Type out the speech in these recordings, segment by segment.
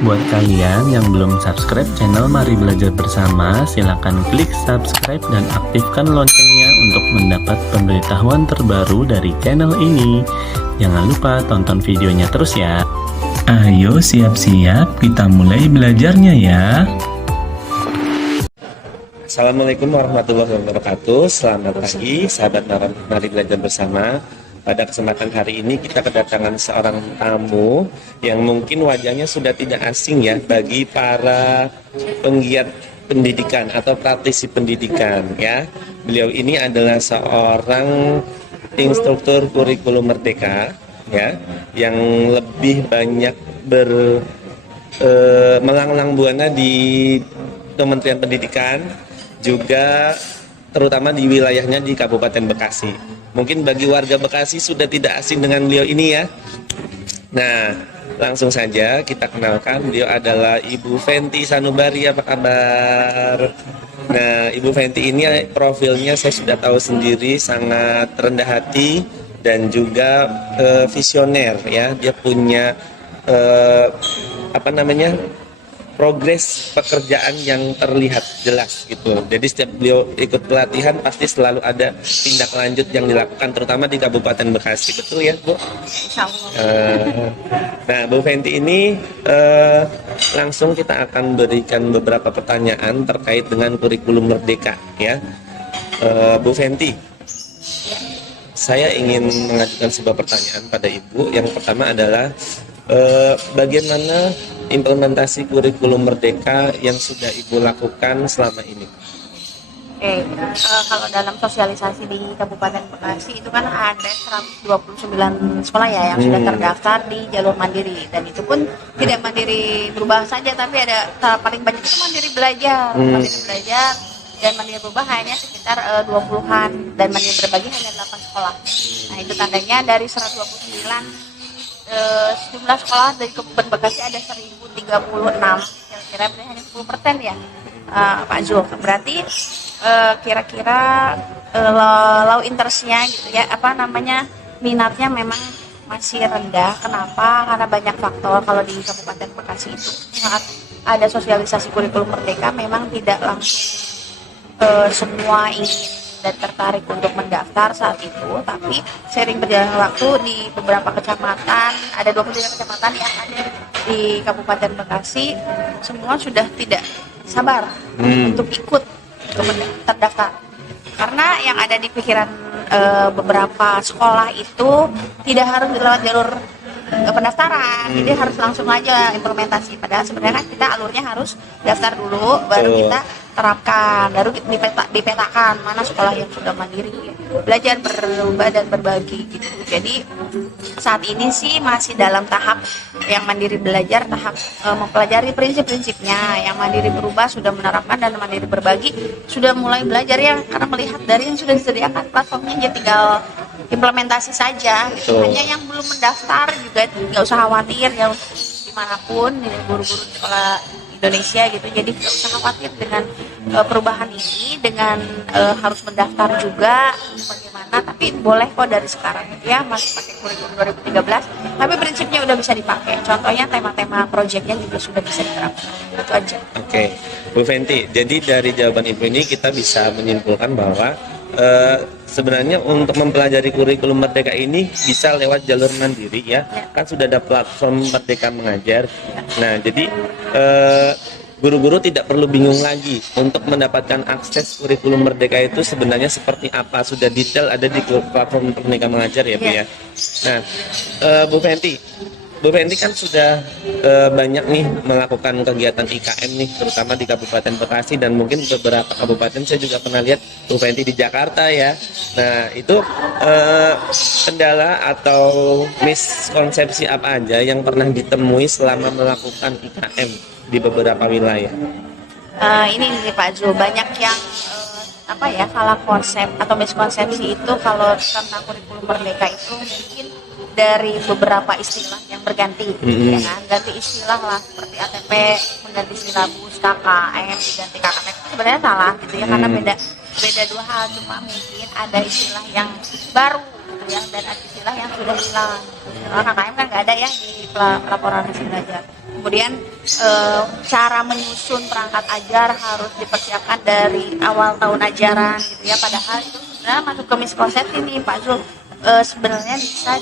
Buat kalian yang belum subscribe channel Mari Belajar Bersama, silakan klik subscribe dan aktifkan loncengnya untuk mendapat pemberitahuan terbaru dari channel ini. Jangan lupa tonton videonya terus ya. Ayo siap-siap, kita mulai belajarnya ya. Assalamualaikum warahmatullahi wabarakatuh. Selamat pagi sahabat Mari Belajar Bersama. Pada kesempatan hari ini kita kedatangan seorang tamu yang mungkin wajahnya sudah tidak asing ya bagi para penggiat pendidikan atau praktisi pendidikan ya. Beliau ini adalah seorang instruktur kurikulum merdeka ya, yang lebih banyak melanglang buana di Kementerian Pendidikan, juga terutama di wilayahnya di Kabupaten Bekasi. Mungkin bagi warga Bekasi sudah tidak asing dengan beliau ini ya. Nah, langsung saja kita kenalkan, beliau adalah Ibu Fenty Sanubari. Apa kabar? Nah, Ibu Fenty ini profilnya saya sudah tahu sendiri, sangat rendah hati dan juga visioner ya. Dia punya progres pekerjaan yang terlihat jelas gitu. Jadi setiap beliau ikut pelatihan pasti selalu ada tindak lanjut yang dilakukan, terutama di Kabupaten Bekasi. Betul ya, Bu? Nah, Bu Fenty ini langsung kita akan berikan beberapa pertanyaan terkait dengan kurikulum merdeka ya. Bu Fenty, saya ingin mengajukan sebuah pertanyaan pada Ibu. Yang pertama adalah bagaimana implementasi kurikulum merdeka yang sudah Ibu lakukan selama ini? Oke, kalau dalam sosialisasi di Kabupaten Bekasi itu kan ada 129 sekolah ya yang sudah terdaftar di jalur mandiri, dan itu pun tidak mandiri berubah saja, tapi ada paling banyak itu mandiri belajar, dan mandiri berubah hanya sekitar 20-an, dan mandiri berbagi hanya 8 sekolah. Nah, itu tandanya dari 129 sejumlah sekolah dari Kabupaten Bekasi ada 1036, kira-kira hanya 10% ya, Pak Zul. Berarti kira-kira low interest-nya gitu ya, minatnya memang masih rendah. Kenapa? Karena banyak faktor. Kalau di Kabupaten Bekasi itu saat ada sosialisasi kurikulum merdeka memang tidak langsung semua ingin dan tertarik untuk mendaftar saat itu, tapi sering berjalan waktu di beberapa kecamatan, ada 23 kecamatan yang ada di Kabupaten Bekasi, semua sudah tidak sabar untuk ikut terdaftar, karena yang ada di pikiran beberapa sekolah itu tidak harus lewat jalur pendaftaran, jadi harus langsung aja implementasi. Padahal sebenarnya kita alurnya harus daftar dulu, baru kita terapkan, baru dipetakan mana sekolah yang sudah mandiri, belajar berubah dan berbagi gitu. Jadi saat ini sih masih dalam tahap yang mandiri belajar, tahap mempelajari prinsip-prinsipnya. Yang mandiri berubah sudah menerapkan, dan mandiri berbagi sudah mulai belajar ya, karena melihat dari yang sudah disediakan platformnya, ya tinggal implementasi saja gitu. Hanya yang belum mendaftar juga nggak usah khawatir ya, dimanapun guru-guru sekolah Indonesia gitu. Jadi nggak usah khawatir dengan perubahan ini, dengan harus mendaftar juga bagaimana, tapi boleh kok dari sekarang ya, masih pakai kurikulum 2013, tapi prinsipnya udah bisa dipakai. Contohnya tema-tema proyeknya juga sudah bisa diterapkan. Itu aja. Oke, Bu Fenty, jadi dari jawaban Ibu ini kita bisa menyimpulkan bahwa sebenarnya untuk mempelajari kurikulum merdeka ini bisa lewat jalur mandiri ya. Kan sudah ada platform Merdeka Mengajar. Nah, jadi guru-guru tidak perlu bingung lagi untuk mendapatkan akses kurikulum merdeka itu sebenarnya seperti apa, sudah detail ada di platform Merdeka Mengajar ya, Bu ya. Nah, Bu Fenty kan sudah banyak nih melakukan kegiatan IKM nih, terutama di Kabupaten Bekasi dan mungkin beberapa kabupaten. Saya juga pernah lihat Bu Fenty di Jakarta ya. Nah, itu kendala atau miskonsepsi apa aja yang pernah ditemui selama melakukan IKM di beberapa wilayah? Ini nih Pak Zul, banyak yang salah konsep atau miskonsepsi itu kalau tentang kurikulum merdeka itu mungkin dari beberapa istilah yang berganti, ya kan? Ganti istilah lah, seperti ATP mengganti silabus, KKM diganti KKM, itu sebenarnya salah gitu ya, karena beda dua hal. Cuma mungkin ada istilah yang baru gitu ya, dan ada istilah yang sudah hilang. Karena KKM kan nggak ada ya di pelaporan hasil belajar. Kemudian cara menyusun perangkat ajar harus dipersiapkan dari awal tahun ajaran gitu ya, padahal itu sebenarnya masuk ke miskonsep ini Pak Zul. Sebenarnya bisa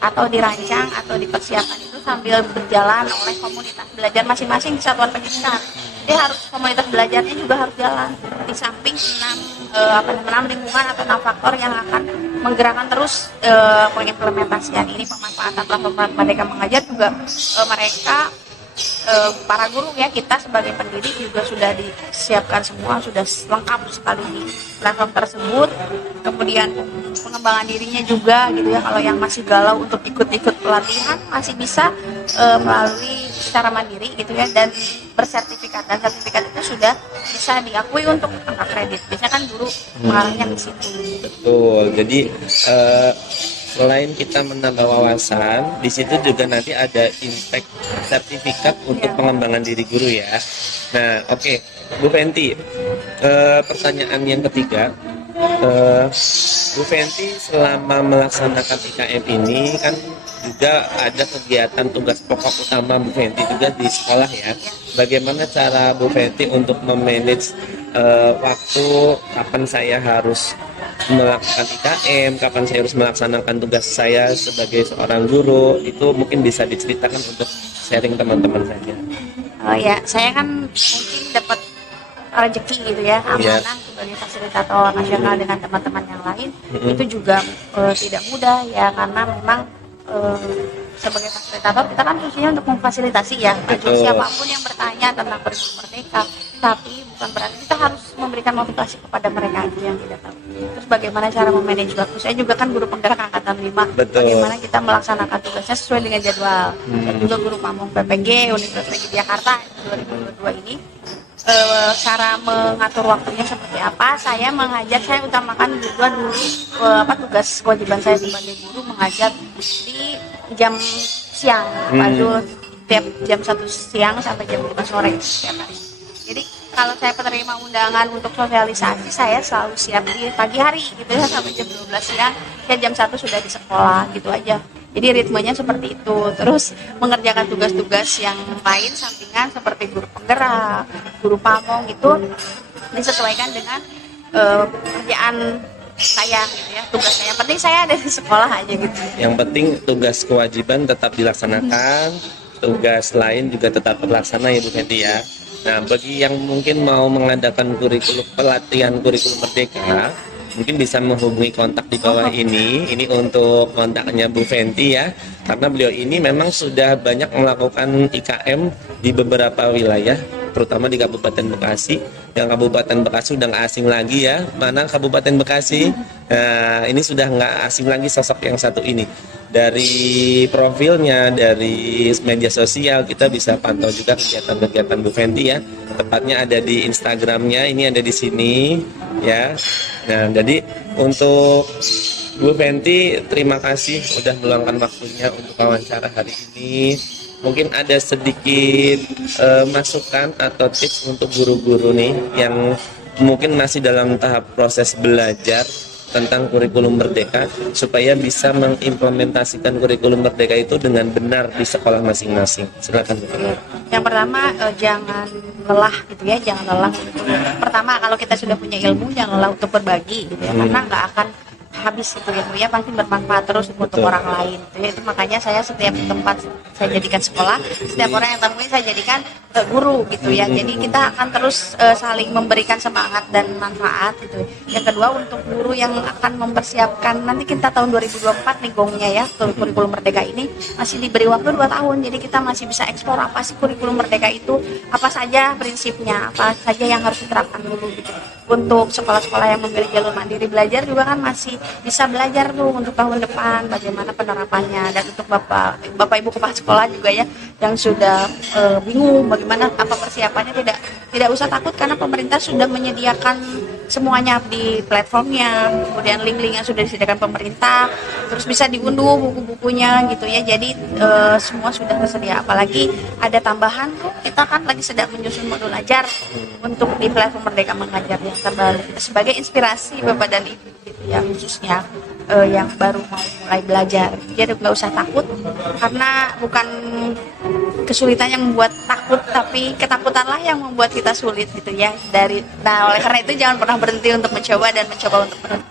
atau dirancang atau dipersiapkan itu sambil berjalan oleh komunitas belajar masing-masing di satuan pendidikan. Jadi harus komunitas belajarnya juga harus jalan di samping 6 lingkungan atau 6 faktor yang akan menggerakkan terus pengimplementasian ini, pemanfaatan platform Merdeka Mengajar juga mereka para guru ya, kita sebagai pendidik juga sudah disiapkan semua, sudah lengkap sekali di platform tersebut. Kemudian pengembangan dirinya juga gitu ya, kalau yang masih galau untuk ikut-ikut pelatihan masih bisa melalui secara mandiri gitu ya, dan bersertifikat, dan sertifikat itu sudah bisa diakui untuk angka kredit. Biasanya kan guru mengarahnya ke situ. Betul. Jadi selain kita menambah wawasan, di situ juga nanti ada impact sertifikat untuk pengembangan diri guru ya. Nah, oke, Bu Fenty, pertanyaan yang ketiga, Bu Fenty selama melaksanakan IKM ini kan juga ada kegiatan tugas pokok utama Bu Fenty juga di sekolah ya. Bagaimana cara Bu Fenty untuk memanage waktu, kapan saya harus melakukan IKM, kapan saya harus melaksanakan tugas saya sebagai seorang guru, itu mungkin bisa diceritakan untuk sharing teman-teman saja. Oh ya, saya kan mungkin dapat rezeki gitu ya, amanah sebagai fasilitator nasional dengan teman-teman yang lain, itu juga tidak mudah ya, karena memang sebagai fasilitator kita kan fungsinya untuk memfasilitasi ya, siapapun yang bertanya tentang kurikulum merdeka, tapi bukan berarti kita harus memberikan motivasi kepada mereka aja yang tidak tahu. Terus bagaimana cara memanage waktu? Saya juga kan guru penggerak angkatan 5. Bagaimana kita melaksanakan tugasnya sesuai dengan jadwal. Dan juga guru pamong PPG Universitas Negeri Jakarta 2022 ini. Cara mengatur waktunya seperti apa? Saya utamakan juga dulu tugas kewajiban saya sebagai guru mengajar di jam siang, Pak Zul, tiap jam 1 siang sampai jam 5 sore setiap hari. Jadi kalau saya penerima undangan untuk sosialisasi, saya selalu siap di pagi hari gitu ya, sampai jam 12 siang, dan jam 1 sudah di sekolah gitu aja. Jadi ritmenya seperti itu. Terus mengerjakan tugas-tugas yang lain sampingan seperti guru penggerak, guru pamong, itu disesuaikan dengan pekerjaan saya gitu ya, tugas saya. Yang penting saya ada di sekolah aja gitu. Yang penting tugas kewajiban tetap dilaksanakan, tugas lain juga tetap terlaksana ya Bu Fenty ya. Nah, bagi yang mungkin mau mengadakan pelatihan kurikulum merdeka, mungkin bisa menghubungi kontak di bawah ini untuk kontaknya Bu Fenty ya, karena beliau ini memang sudah banyak melakukan IKM di beberapa wilayah, terutama di Kabupaten Bekasi. Yang Kabupaten Bekasi udah nggak asing lagi ya, mana Kabupaten Bekasi, nah ini sudah nggak asing lagi sosok yang satu ini. Dari profilnya, dari media sosial kita bisa pantau juga kegiatan-kegiatan Bu Fenty ya. Tepatnya ada di Instagramnya, ini ada di sini ya. Nah, jadi untuk Bu Fenty, terima kasih sudah meluangkan waktunya untuk wawancara hari ini. Mungkin ada sedikit masukan atau tips untuk guru-guru nih yang mungkin masih dalam tahap proses belajar tentang kurikulum merdeka, supaya bisa mengimplementasikan kurikulum merdeka itu dengan benar di sekolah masing-masing. Silakan. Yang pertama, jangan lelah gitu ya, jangan lelah untuk, pertama kalau kita sudah punya ilmu, jangan lelah untuk berbagi gitu ya, karena nggak akan habis itu ilmu ya, pasti bermanfaat terus untuk orang lain gitu ya. Itu makanya saya setiap tempat saya jadikan sekolah, setiap orang yang temuin saya jadikan guru gitu ya. Jadi kita akan terus saling memberikan semangat dan manfaat gitu. Yang kedua, untuk guru yang akan mempersiapkan nanti kita tahun 2024 nih gongnya ya, kurikulum merdeka ini masih diberi waktu 2 tahun. Jadi kita masih bisa eksplor apa sih kurikulum merdeka itu, apa saja prinsipnya, apa saja yang harus diterapkan dulu gitu. Untuk sekolah-sekolah yang memilih jalur mandiri belajar juga kan masih bisa belajar tuh untuk tahun depan bagaimana penerapannya. Dan untuk bapak ibu kepala sekolah juga ya yang sudah bingung bagaimana apa persiapannya, tidak usah takut karena pemerintah sudah menyediakan semuanya di platformnya, kemudian link-link yang sudah disediakan pemerintah, terus bisa diunduh buku-bukunya gitu ya. Jadi semua sudah tersedia, apalagi ada tambahan tuh, kita kan lagi sedang menyusun modul ajar untuk di platform Merdeka Mengajar yang terbaru sebagai inspirasi Bapak dan Ibu gitu ya, khususnya yang baru mau mulai belajar. Jadi nggak usah takut, karena bukan kesulitan yang membuat takut, tapi ketakutanlah yang membuat kita sulit gitu ya. Nah, oleh karena itu jangan pernah berhenti untuk mencoba dan mencoba untuk berhenti.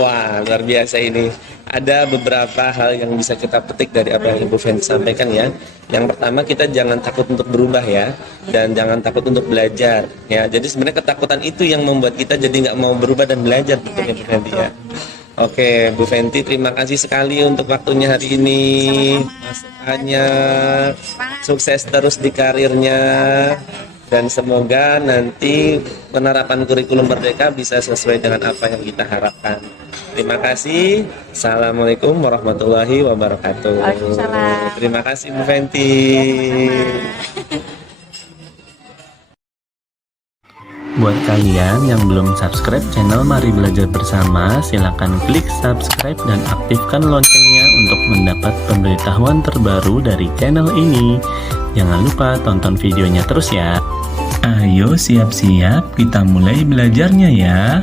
Wah, luar biasa ini. Ada beberapa hal yang bisa kita petik dari apa yang Ibu Fenty sampaikan ya. Yang pertama, kita jangan takut untuk berubah ya, dan jangan takut untuk belajar ya. Jadi sebenarnya ketakutan itu yang membuat kita jadi nggak mau berubah dan belajar gitu ya, Bu Fenty ya. Oke, Bu Fenty, terima kasih sekali untuk waktunya hari ini. Masukannya, sukses terus di karirnya, dan semoga nanti penerapan kurikulum Merdeka bisa sesuai dengan apa yang kita harapkan. Terima kasih. Assalamualaikum warahmatullahi wabarakatuh. Waalaikumsalam. Terima kasih, Bu Fenty. Buat kalian yang belum subscribe channel Mari Belajar Bersama, silakan klik subscribe dan aktifkan loncengnya untuk mendapat pemberitahuan terbaru dari channel ini. Jangan lupa tonton videonya terus ya. Ayo siap-siap, kita mulai belajarnya ya.